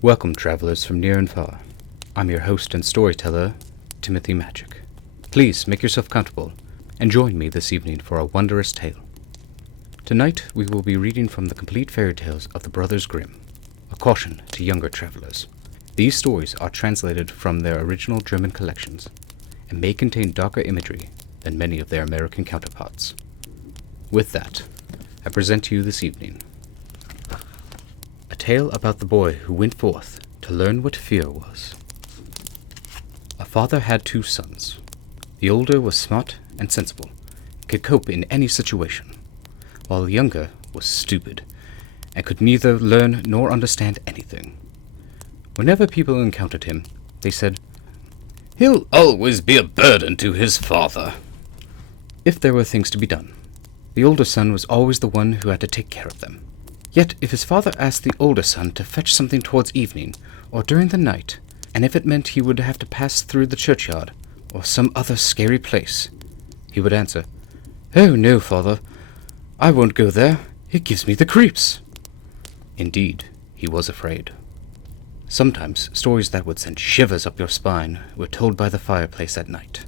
Welcome, travelers from near and far. I'm your host and storyteller, Timothy Majik. Please make yourself comfortable and join me this evening for a wondrous tale. Tonight we will be reading from the complete fairy tales of the Brothers Grimm, a caution to younger travelers. These stories are translated from their original German collections and may contain darker imagery than many of their American counterparts. With that, I present to you this evening a tale about the boy who went forth to learn what fear was. A father had 2 sons. The older was smart and sensible, could cope in any situation, while the younger was stupid and could neither learn nor understand anything. Whenever people encountered him, they said, "He'll always be a burden to his father." If there were things to be done, the older son was always the one who had to take care of them. Yet if his father asked the older son to fetch something towards evening or during the night, and if it meant he would have to pass through the churchyard or some other scary place, he would answer, "Oh no, father, I won't go there. It gives me the creeps." Indeed, he was afraid. Sometimes stories that would send shivers up your spine were told by the fireplace at night,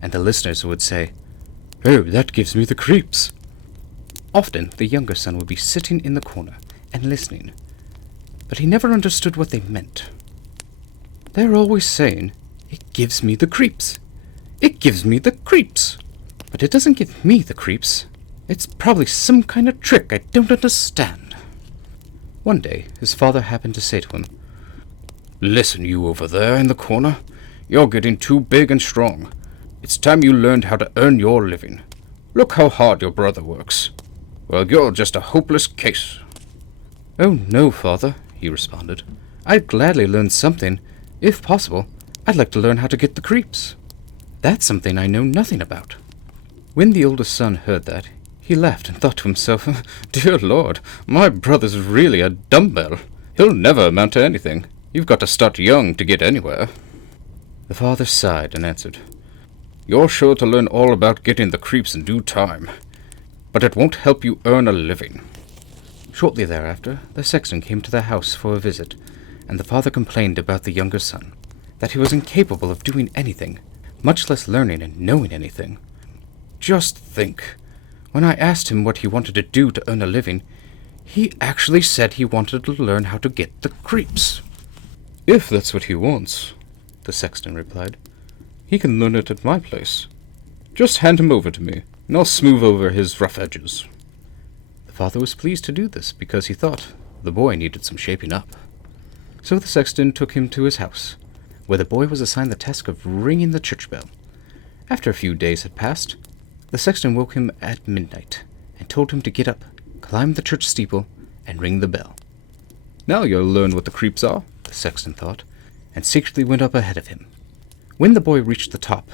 and the listeners would say, "Oh, that gives me the creeps." Often the younger son would be sitting in the corner and listening, but he never understood what they meant. "They're always saying, 'It gives me the creeps. It gives me the creeps.' But it doesn't give me the creeps. It's probably some kind of trick I don't understand." One day his father happened to say to him, "Listen, you over there in the corner. You're getting too big and strong. It's time you learned how to earn your living. Look how hard your brother works. Well, you're just a hopeless case." "Oh, no, father," he responded. "I'd gladly learn something. If possible, I'd like to learn how to get the creeps. That's something I know nothing about." When the oldest son heard that, he laughed and thought to himself, "Dear Lord, my brother's really a dumbbell. He'll never amount to anything. You've got to start young to get anywhere." The father sighed and answered, "You're sure to learn all about getting the creeps in due time, but it won't help you earn a living." Shortly thereafter, the sexton came to their house for a visit, and the father complained about the younger son, that he was incapable of doing anything, much less learning and knowing anything. "Just think, when I asked him what he wanted to do to earn a living, he actually said he wanted to learn how to get the creeps." "If that's what he wants," the sexton replied, "he can learn it at my place. Just hand him over to me, and I'll smooth over his rough edges." The father was pleased to do this because he thought the boy needed some shaping up. So the sexton took him to his house, where the boy was assigned the task of ringing the church bell. After a few days had passed, the sexton woke him at midnight and told him to get up, climb the church steeple, and ring the bell. "Now you'll learn what the creeps are," the sexton thought, and secretly went up ahead of him. When the boy reached the top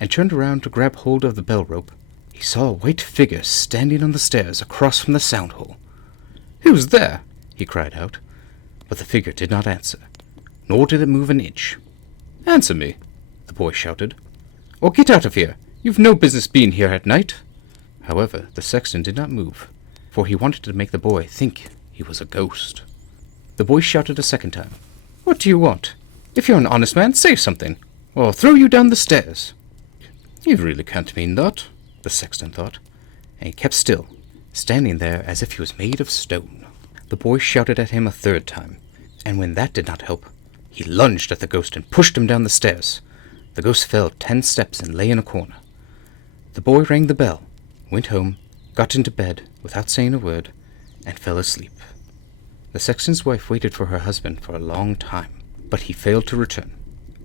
and turned around to grab hold of the bell rope, he saw a white figure standing on the stairs across from the sound hole. "Who's there?" he cried out, but the figure did not answer, nor did it move an inch. "Answer me," the boy shouted, "or get out of here. You've no business being here at night." However, the sexton did not move, for he wanted to make the boy think he was a ghost. The boy shouted a second time, "What do you want? If you're an honest man, say something, or I'll throw you down the stairs." "You really can't mean that," the sexton thought, and he kept still, standing there as if he was made of stone. The boy shouted at him a third time, and when that did not help, he lunged at the ghost and pushed him down the stairs. The ghost fell 10 steps and lay in a corner. The boy rang the bell, went home, got into bed without saying a word, and fell asleep. The sexton's wife waited for her husband for a long time, but he failed to return.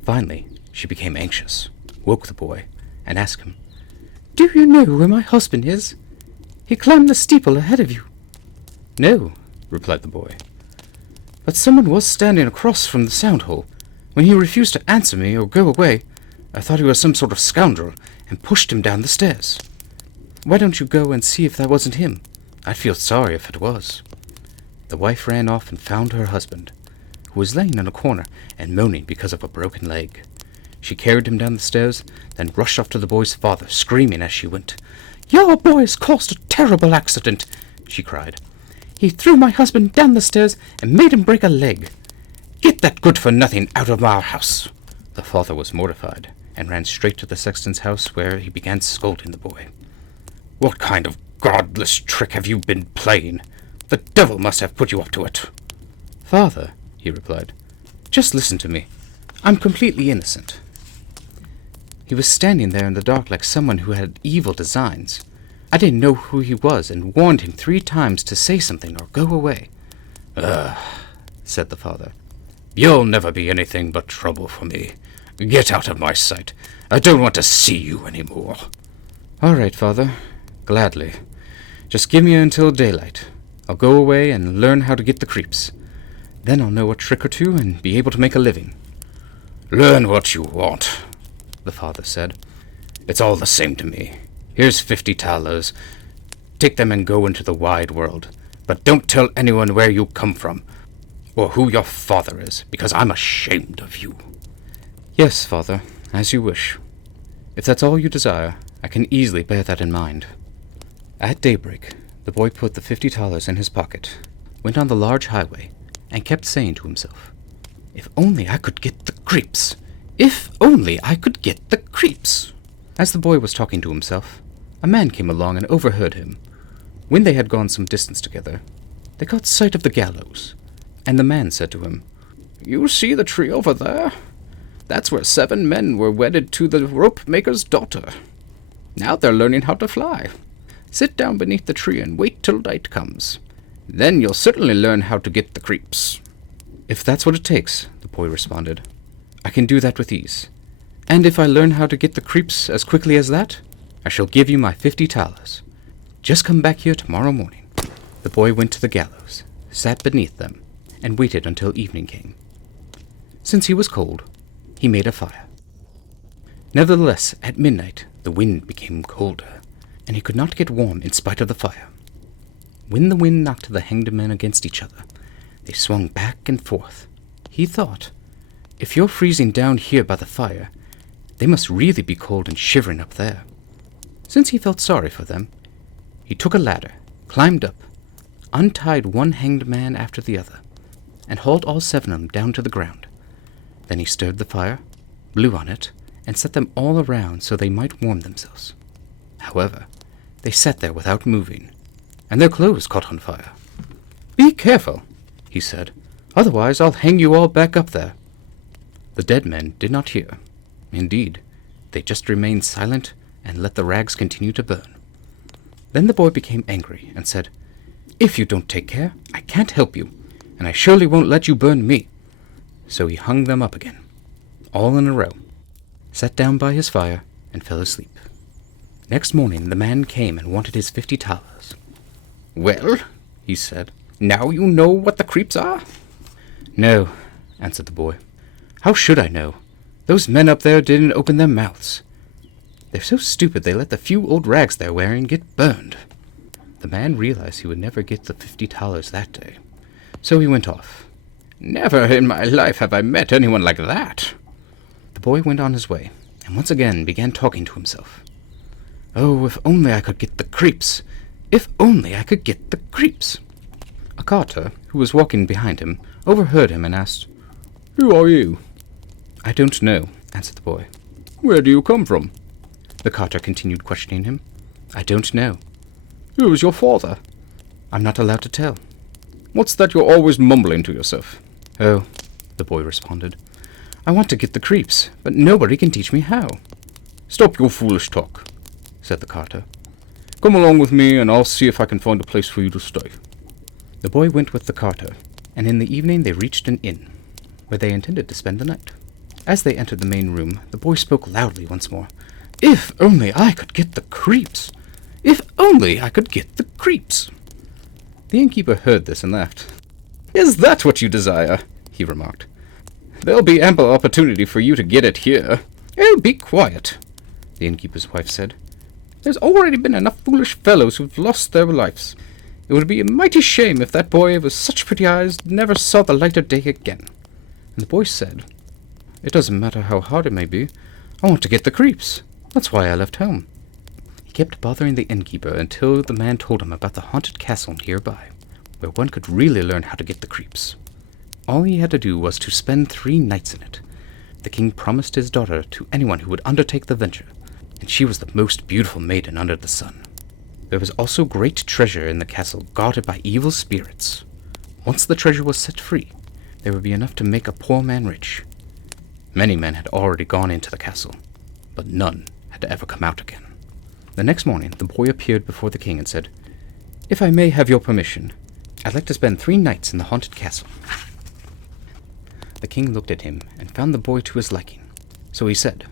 Finally, she became anxious, woke the boy, and asked him, "Do you know where my husband is? He climbed the steeple ahead of you." "No," replied the boy, "but someone was standing across from the sound hole. When he refused to answer me or go away, I thought he was some sort of scoundrel and pushed him down the stairs. Why don't you go and see if that wasn't him? I'd feel sorry if it was." The wife ran off and found her husband, who was laying in a corner and moaning because of a broken leg. She carried him down the stairs, then rushed off to the boy's father, screaming as she went. "Your boy has caused a terrible accident," she cried. "He threw my husband down the stairs and made him break a leg. Get that good-for-nothing out of our house!" The father was mortified, and ran straight to the sexton's house, where he began scolding the boy. "What kind of godless trick have you been playing? The devil must have put you up to it." "Father," he replied, "just listen to me. I'm completely innocent." He was standing there in the dark like someone who had evil designs. I didn't know who he was, and warned him 3 times to say something or go away. "Ugh," said the father. "You'll never be anything but trouble for me. Get out of my sight. I don't want to see you any more." "All right, father. Gladly. Just give me until daylight. I'll go away and learn how to get the creeps. Then I'll know a trick or two and be able to make a living." "Learn what you want," the father said. "It's all the same to me. Here's 50 thalers. Take them and go into the wide world. But don't tell anyone where you come from, or who your father is, because I'm ashamed of you." "Yes, father, as you wish. If that's all you desire, I can easily bear that in mind." At daybreak, the boy put the 50 thalers in his pocket, went on the large highway, and kept saying to himself, "If only I could get the creeps! If only I could get the creeps!" As the boy was talking to himself, a man came along and overheard him. When they had gone some distance together, they caught sight of the gallows, and the man said to him, "You see the tree over there? That's where 7 men were wedded to the rope-maker's daughter. Now they're learning how to fly. Sit down beneath the tree and wait till night comes. Then you'll certainly learn how to get the creeps." "If that's what it takes," the boy responded, "I can do that with ease. And if I learn how to get the creeps as quickly as that, I shall give you my 50 thalers. Just come back here tomorrow morning." The boy went to the gallows, sat beneath them, and waited until evening came. Since he was cold, he made a fire. Nevertheless, at midnight, the wind became colder, and he could not get warm in spite of the fire. When the wind knocked the hanged men against each other, they swung back and forth. He thought, if you're freezing down here by the fire, they must really be cold and shivering up there. Since he felt sorry for them, he took a ladder, climbed up, untied one hanged man after the other, and hauled all 7 of them down to the ground. Then he stirred the fire, blew on it, and set them all around so they might warm themselves. However, they sat there without moving, and their clothes caught on fire. "Be careful," he said, "otherwise I'll hang you all back up there." The dead men did not hear. Indeed, they just remained silent and let the rags continue to burn. Then the boy became angry and said, "If you don't take care, I can't help you, and I surely won't let you burn me." So he hung them up again, all in a row, sat down by his fire, and fell asleep. Next morning the man came and wanted his 50 thalers. "Well," he said, "now you know what the creeps are?" "No," answered the boy. "How should I know? Those men up there didn't open their mouths. They're so stupid they let the few old rags they're wearing get burned." The man realized he would never get the 50 thalers that day, so he went off. "Never in my life have I met anyone like that." The boy went on his way, and once again began talking to himself. "Oh, if only I could get the creeps! If only I could get the creeps!" A carter, who was walking behind him, overheard him and asked, "Who are you?" "I don't know," answered the boy. "Where do you come from?" The carter continued questioning him. "I don't know." "Who is your father?" "I'm not allowed to tell." "What's that you're always mumbling to yourself?" "Oh," the boy responded, "I want to get the creeps, but nobody can teach me how." "Stop your foolish talk," said the carter. "Come along with me, and I'll see if I can find a place for you to stay." The boy went with the carter, and in the evening they reached an inn, where they intended to spend the night. As they entered the main room, the boy spoke loudly once more. "If only I could get the creeps! If only I could get the creeps!" The innkeeper heard this and laughed. "Is that what you desire?" he remarked. "There'll be ample opportunity for you to get it here." "Oh, be quiet," the innkeeper's wife said. "There's already been enough foolish fellows who've lost their lives. It would be a mighty shame if that boy with such pretty eyes never saw the light of day again." And the boy said, "It doesn't matter how hard it may be. I want to get the creeps. That's why I left home." He kept bothering the innkeeper until the man told him about the haunted castle nearby, where one could really learn how to get the creeps. All he had to do was to spend 3 nights in it. The king promised his daughter to anyone who would undertake the venture, and she was the most beautiful maiden under the sun. There was also great treasure in the castle guarded by evil spirits. Once the treasure was set free, there would be enough to make a poor man rich. Many men had already gone into the castle, but none had ever come out again. The next morning, the boy appeared before the king and said, "If I may have your permission, I'd like to spend 3 nights in the haunted castle." The king looked at him and found the boy to his liking. So he said,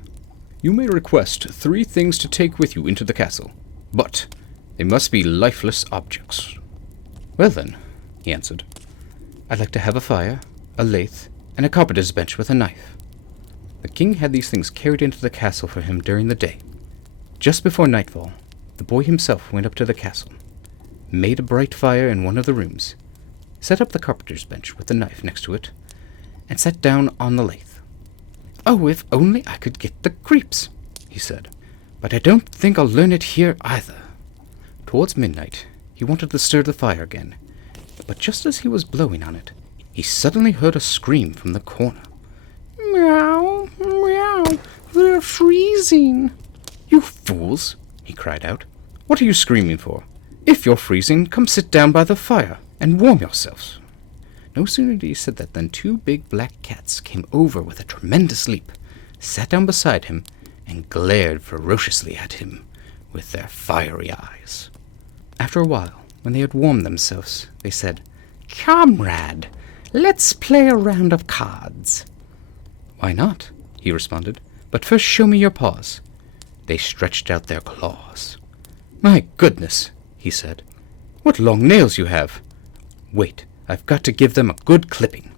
"You may request 3 things to take with you into the castle, but they must be lifeless objects." "Well then," he answered, "I'd like to have a fire, a lathe, and a carpenter's bench with a knife." The king had these things carried into the castle for him during the day. Just before nightfall, the boy himself went up to the castle, made a bright fire in one of the rooms, set up the carpenter's bench with the knife next to it, and sat down on the lathe. "Oh, if only I could get the creeps," he said, "but I don't think I'll learn it here either." Towards midnight, he wanted to stir the fire again, but just as he was blowing on it, he suddenly heard a scream from the corner. "Meow, meow, they're freezing." "You fools," he cried out. "What are you screaming for? If you're freezing, come sit down by the fire and warm yourselves." No sooner did he said that than 2 big black cats came over with a tremendous leap, sat down beside him, and glared ferociously at him with their fiery eyes. After a while, when they had warmed themselves, they said, "Comrade, let's play a round of cards." "Why not?" he responded. "But first show me your paws." They stretched out their claws. "My goodness," he said, "what long nails you have! Wait, I've got to give them a good clipping."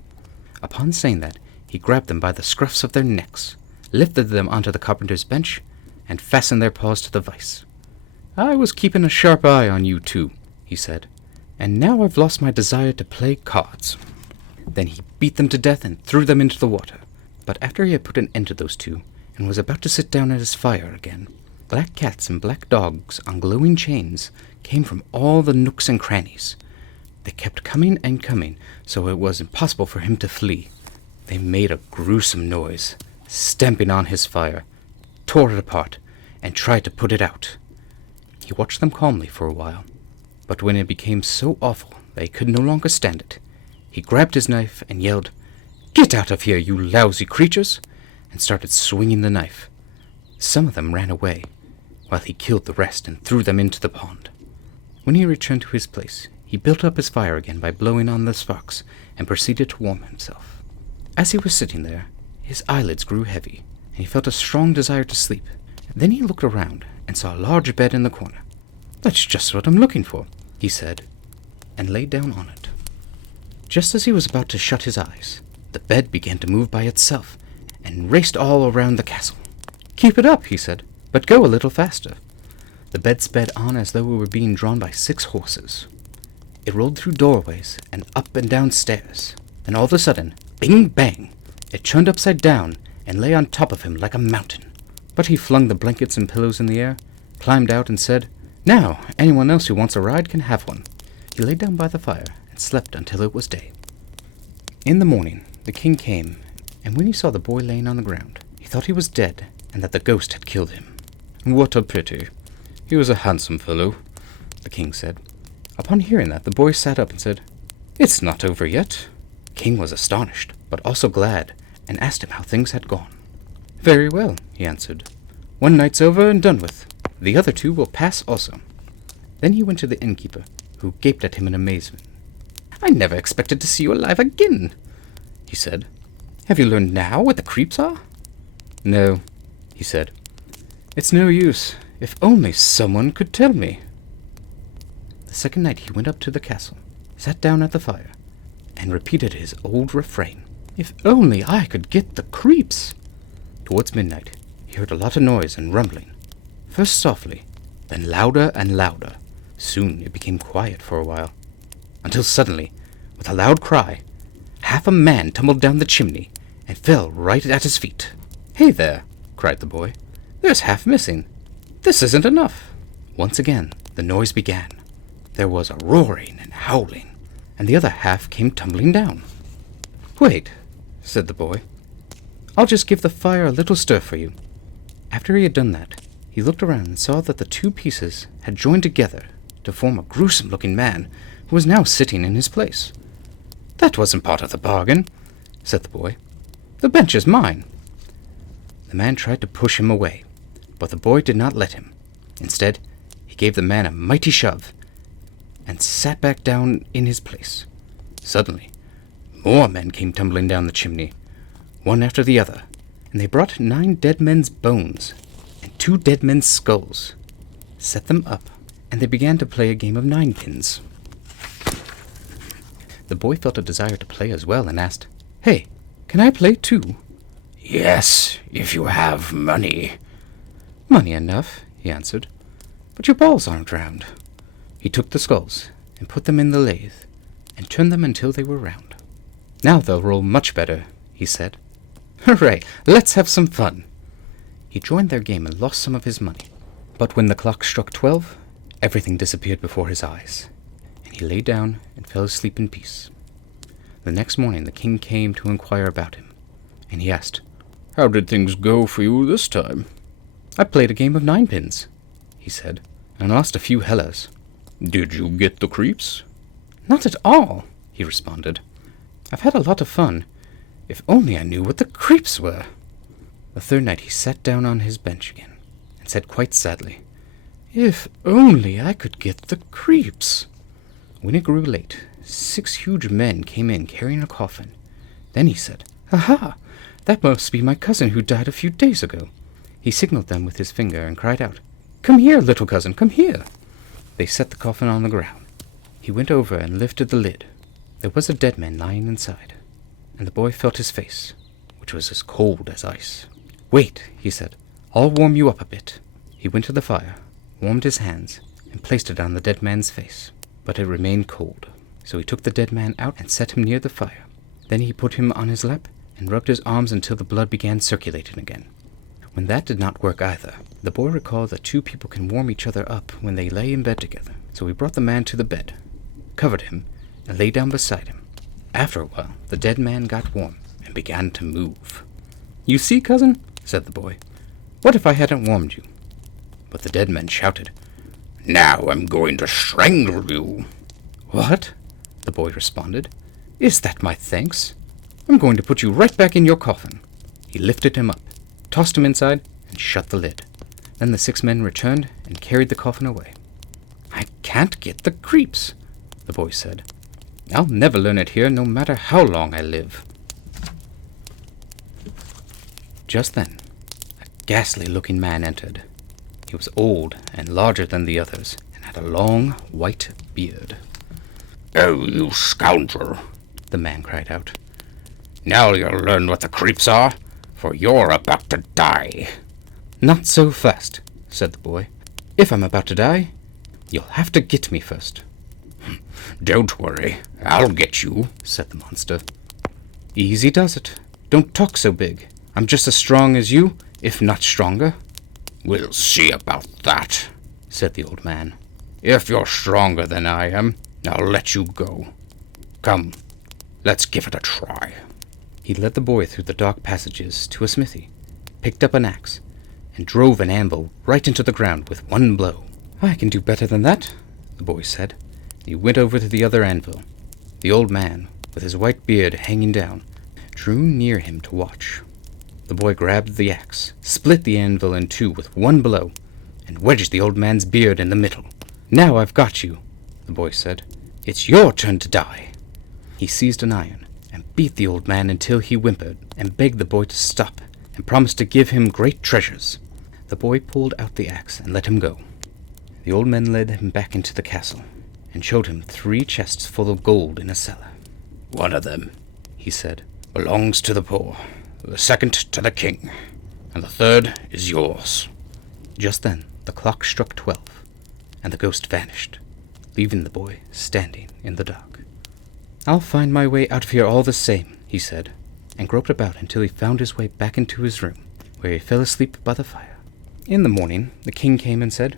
Upon saying that, he grabbed them by the scruffs of their necks, lifted them onto the carpenter's bench, and fastened their paws to the vise. "I was keeping a sharp eye on you two," he said, "and now I've lost my desire to play cards." Then he beat them to death and threw them into the water. But after he had put an end to those 2, and was about to sit down at his fire again, black cats and black dogs on glowing chains came from all the nooks and crannies. They kept coming and coming, so it was impossible for him to flee. They made a gruesome noise, stamping on his fire, tore it apart, and tried to put it out. He watched them calmly for a while, but when it became so awful that he could no longer stand it, he grabbed his knife and yelled, "Get out of here, you lousy creatures!" and started swinging the knife. Some of them ran away, while he killed the rest and threw them into the pond. When he returned to his place, he built up his fire again by blowing on the sparks and proceeded to warm himself. As he was sitting there, his eyelids grew heavy, and he felt a strong desire to sleep. Then he looked around and saw a large bed in the corner. "That's just what I'm looking for," he said, and lay down on it. Just as he was about to shut his eyes, the bed began to move by itself and raced all around the castle. "Keep it up," he said, "but go a little faster." The bed sped on as though it were being drawn by 6 horses. It rolled through doorways and up and down stairs. Then all of a sudden, bing bang, it turned upside down and lay on top of him like a mountain. But he flung the blankets and pillows in the air, climbed out and said, "Now, anyone else who wants a ride can have one." He lay down by the fire and slept until it was day. In the morning, the king came, and when he saw the boy laying on the ground, he thought he was dead and that the ghost had killed him. "What a pity. He was a handsome fellow," the king said. Upon hearing that, the boy sat up and said, "It's not over yet." The king was astonished, but also glad, and asked him how things had gone. "Very well," he answered. "1 night's over and done with. The other 2 will pass also." Then he went to the innkeeper, who gaped at him in amazement. "I never expected to see you alive again," he said. "Have you learned now what the creeps are?" "No," he said. "It's no use. If only someone could tell me." The second night he went up to the castle, sat down at the fire, and repeated his old refrain, "If only I could get the creeps." Towards midnight, he heard a lot of noise and rumbling. First softly, then louder and louder. Soon it became quiet for a while, until suddenly, with a loud cry, half a man tumbled down the chimney and fell right at his feet. "Hey there," cried the boy. "There's half missing. This isn't enough." Once again, the noise began. There was a roaring and howling, and the other half came tumbling down. "Wait," said the boy. "I'll just give the fire a little stir for you." After he had done that, he looked around and saw that the two pieces had joined together to form a gruesome-looking man who was now sitting in his place. "That wasn't part of the bargain," said the boy. "The bench is mine." The man tried to push him away, but the boy did not let him. Instead, he gave the man a mighty shove and sat back down in his place. Suddenly, more men came tumbling down the chimney, one after the other, and they brought 9 dead men's bones and 2 dead men's skulls, set them up, and they began to play a game of 9 pins. The boy felt a desire to play as well and asked, "Hey, can I play too?" "Yes, if you have money." "Money enough," he answered, "but your balls aren't round." He took the skulls and put them in the lathe and turned them until they were round. "Now they'll roll much better," he said. "Hooray, let's have some fun." He joined their game and lost some of his money. But when the clock struck 12, everything disappeared before his eyes, and he lay down and fell asleep in peace. The next morning the king came to inquire about him, and he asked, "How did things go for you this time?" "I played a game of 9 pins," he said, "and lost a few hellas." "Did you get the creeps?" "Not at all," he responded. "I've had a lot of fun. If only I knew what the creeps were." The third night he sat down on his bench again, and said quite sadly, "If only I could get the creeps." When it grew late, 6 huge men came in carrying a coffin. Then he said, "Aha! That must be my cousin who died a few days ago." He signaled them with his finger and cried out, "Come here, little cousin, come here." They set the coffin on the ground. He went over and lifted the lid. There was a dead man lying inside, and the boy felt his face, which was as cold as ice. "Wait," he said, "I'll warm you up a bit." He went to the fire, warmed his hands, and placed it on the dead man's face, but it remained cold. So he took the dead man out and set him near the fire. Then he put him on his lap and rubbed his arms until the blood began circulating again. When that did not work either, the boy recalled that 2 people can warm each other up when they lay in bed together. So he brought the man to the bed, covered him, and lay down beside him. After a while, the dead man got warm and began to move. "You see, cousin," said the boy, "what if I hadn't warmed you?" But the dead man shouted, "Now I'm going to strangle you." "What?" the boy responded. "Is that my thanks? I'm going to put you right back in your coffin." He lifted him up, tossed him inside, and shut the lid. Then the 6 men returned and carried the coffin away. "I can't get the creeps," the boy said. "I'll never learn it here, no matter how long I live." Just then, a ghastly-looking man entered. He was old and larger than the others, and had a long, white beard. "Oh, you scoundrel," the man cried out. "Now you'll learn what the creeps are, for you're about to die." "Not so fast," said the boy. "If I'm about to die, you'll have to get me first." "Don't worry, I'll get you," said the monster. "Easy does it. Don't talk so big. I'm just as strong as you, if not stronger." "We'll see about that," said the old man. "If you're stronger than I am, I'll let you go. Come, let's give it a try." He led the boy through the dark passages to a smithy, picked up an axe, and drove an anvil right into the ground with one blow. "I can do better than that," the boy said. He went over to the other anvil. The old man, with his white beard hanging down, drew near him to watch. The boy grabbed the axe, split the anvil in 2 with one blow, and wedged the old man's beard in the middle. "Now I've got you," the boy said. "It's your turn to die." He seized an iron and beat the old man until he whimpered and begged the boy to stop and promised to give him great treasures. The boy pulled out the axe and let him go. The old man led him back into the castle and showed him 3 chests full of gold in a cellar. "One of them," he said, "belongs to the poor, the second to the king, and the third is yours." Just then the clock struck 12, and the ghost vanished, leaving the boy standing in the dark. "I'll find my way out of here all the same," he said, and groped about until he found his way back into his room, where he fell asleep by the fire. In the morning the king came and said,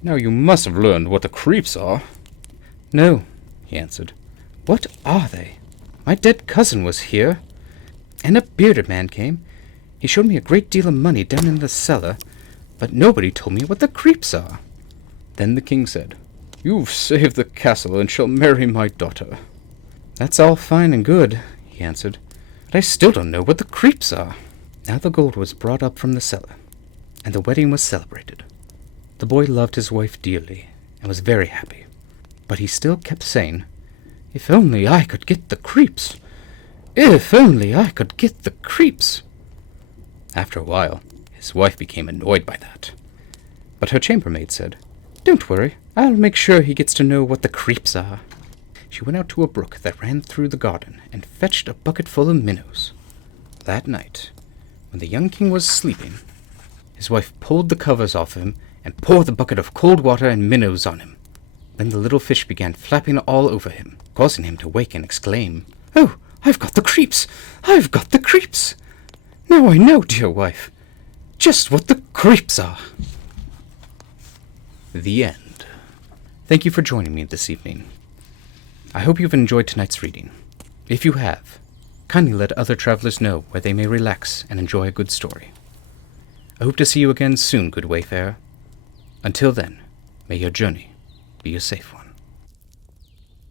"Now you must have learned what the creeps are." "No," he answered. "What are they?" My dead cousin was here, and a bearded man came. He showed me a great deal of money down in the cellar, but nobody told me what the creeps are." Then the king said, "You've saved the castle and shall marry my daughter." "That's all fine and good," he answered, "but I still don't know what the creeps are." Now the gold was brought up from the cellar, and the wedding was celebrated. The boy loved his wife dearly and was very happy, but he still kept saying, "If only I could get the creeps! If only I could get the creeps!" After a while, his wife became annoyed by that. But her chambermaid said, "Don't worry, I'll make sure he gets to know what the creeps are." She went out to a brook that ran through the garden and fetched a bucket full of minnows. That night, when the young king was sleeping, his wife pulled the covers off him and poured the bucket of cold water and minnows on him. Then the little fish began flapping all over him, causing him to wake and exclaim, "Oh, I've got the creeps! I've got the creeps! Now I know, dear wife, just what the creeps are." The end. Thank you for joining me this evening. I hope you've enjoyed tonight's reading. If you have, kindly let other travelers know where they may relax and enjoy a good story. I hope to see you again soon, good wayfarer. Until then, may your journey be a safe one.